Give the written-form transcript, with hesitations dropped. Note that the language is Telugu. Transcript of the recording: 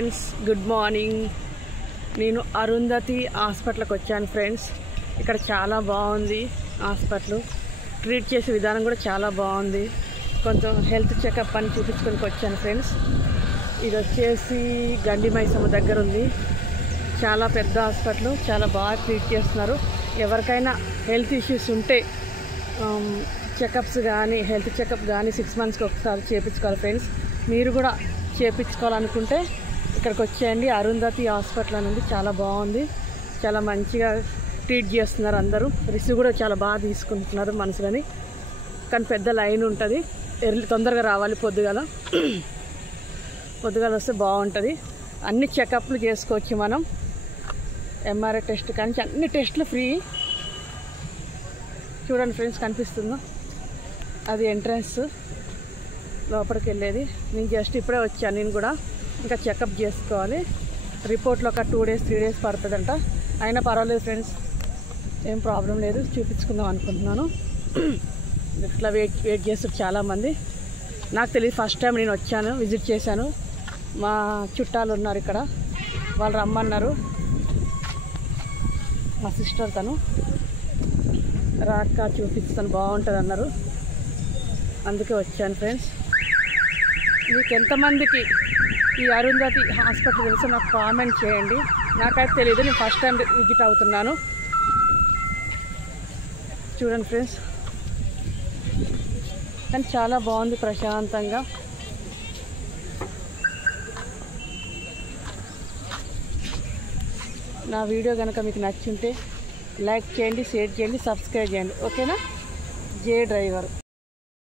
Friends good morning. నేను అరుంధతి హాస్పిటల్కి వచ్చాను ఫ్రెండ్స్. ఇక్కడ చాలా బాగుంది హాస్పిటల్. ట్రీట్ చేసే విధానం కూడా చాలా బాగుంది. కొంచెం హెల్త్ చెకప్ అని చూపించుకొని వచ్చాను ఫ్రెండ్స్. ఇది వచ్చేసి గండి మైసమ్మ దగ్గర ఉంది. చాలా పెద్ద హాస్పిటల్, చాలా బాగా ట్రీట్ చేస్తున్నారు. ఎవరికైనా హెల్త్ ఇష్యూస్ ఉంటే చెకప్స్ కానీ హెల్త్ చెకప్ కానీ 6 monthsకి ఒకసారి చేయించుకోవాలి ఫ్రెండ్స్. మీరు కూడా చేయించుకోవాలనుకుంటే ఇక్కడికి వచ్చేయండి. అరుంధతి హాస్పిటల్ అనేది చాలా బాగుంది, చాలా మంచిగా ట్రీట్ చేస్తున్నారు. అందరూ రిసీవ్ కూడా చాలా బాగా తీసుకుంటున్నారు మనుషులని. కానీ పెద్ద లైన్ ఉంటుంది, తొందరగా రావాలి. పొద్దుగాల వస్తే బాగుంటుంది. అన్ని చెకప్లు చేసుకోవచ్చు మనం. ఎంఆర్ఐ టెస్ట్ కానీ అన్ని టెస్టులు ఫ్రీ. చూడండి ఫ్రెండ్స్, కనిపిస్తుందా? అది ఎంట్రన్స్, లోపలికి వెళ్ళేది. నేను జస్ట్ ఇప్పుడే వచ్చాను. నేను కూడా ఇంకా చెకప్ చేసుకోవాలి. రిపోర్ట్లో ఒక 2 days 3 days పడుతుందంట. అయినా పర్వాలేదు ఫ్రెండ్స్, ఏం ప్రాబ్లం లేదు. చూపించుకుందాం అనుకుంటున్నాను. ఇట్లా వెయిట్ చేస్తారు చాలామంది. నాకు తెలియదు, ఫస్ట్ టైం నేను వచ్చాను, విజిట్ చేశాను. మా చుట్టాలు ఉన్నారు ఇక్కడ, వాళ్ళు రమ్మన్నారు. మా సిస్టర్ తను రాక చూపిస్తాను, బాగుంటుంది అన్నారు. అందుకే వచ్చాను ఫ్రెండ్స్. మీకు ఎంతమందికి ఈ అరుంధతి హాస్పిటల్ తెలుసో నాకు కామెంట్ చేయండి. నాకైతే తెలియదు, నేను ఫస్ట్ టైం విజిట్ అవుతున్నాను. చూడండి ఫ్రెండ్స్, కానీ చాలా బాగుంది, ప్రశాంతంగా. నా వీడియో కనుక మీకు నచ్చుంటే లైక్ చేయండి, షేర్ చేయండి, సబ్స్క్రైబ్ చేయండి. ఓకేనా? జే డ్రైవర్.